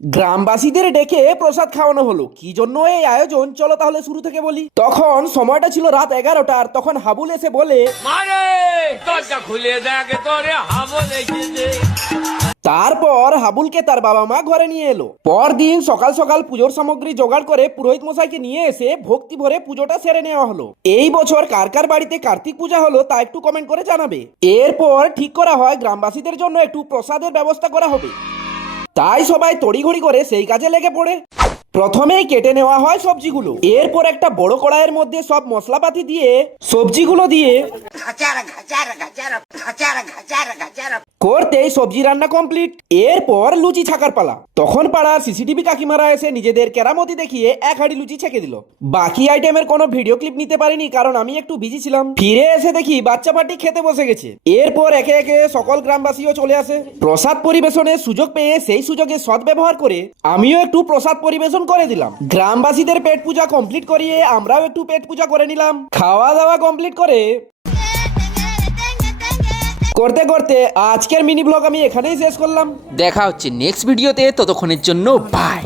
গ্রামবাসীদের ডেকে প্রসাদ খাওয়ানো হলো। কি জন্য এই আয়োজন, চলো তাহলে শুরু থেকে বলি। তখন সময়টা ছিল রাত 11টার। তখন হাবুল এসে বলে, মারে দরজা খুলে দেখ তোরে হাবল এসেছে। তারপর হাবুলকে তার বাবা মা ঘরে নিয়ে এলো। পরদিন সকাল সকাল পুজোর সামগ্রী জোগাড় করে পুরোহিত মশাইকে নিয়ে এসে ভক্তি ভরে পুজোটা সেরে নেওয়া হলো। এই বছর কার কার বাড়িতে কার্তিক পূজা হলো তা একটু কমেন্ট করে জানাবে। এরপর ঠিক করা হয় গ্রামবাসীদের জন্য একটু প্রসাদের ব্যবস্থা করা হবে। তাই সবাই তড়িঘড়ি করে সেই কাজে লেগে পড়ে। প্রথমেই কেটে নেওয়া হয় সবজিগুলো। এরপর একটা বড় কড়াইয়ের মধ্যে সব মশলাপাতি দিয়ে সবজিগুলো দিয়ে করতেই সবজি রান্না কমপ্লিট। এরপর লুচি ছাকার পালা। তখন পাড়ার সিসিটিভি কাকিমারা এসে নিজেদের কেরামতি দেখিয়ে এক হাঁড়ি লুচি ছেঁকে দিল। বাকি আইটেমের কোনো ভিডিও ক্লিপ নিতে পারিনি, কারণ আমি একটু বিজি ছিলাম। ফিরে এসে দেখি বাচ্চা পার্টি খেতে বসে গেছে। এরপর একে একে সকল গ্রামবাসীও চলে আসে। প্রসাদ পরিবেশনের সুযোগ পেয়ে সেই সুযোগে সদ্ব্যবহার করে আমিও একটু প্রসাদ পরিবেশন করে দিলাম। গ্রামবাসীদের পেট পূজা কমপ্লিট করিয়ে আমরাও একটু পেট পূজা করে নিলাম। খাওয়া দাওয়া কমপ্লিট করে করতে করতে আজকের মিনি ব্লগ আমি এখানেই শেষ করলাম। দেখা হচ্ছে নেক্সট ভিডিওতে, ততক্ষণের জন্য বাই।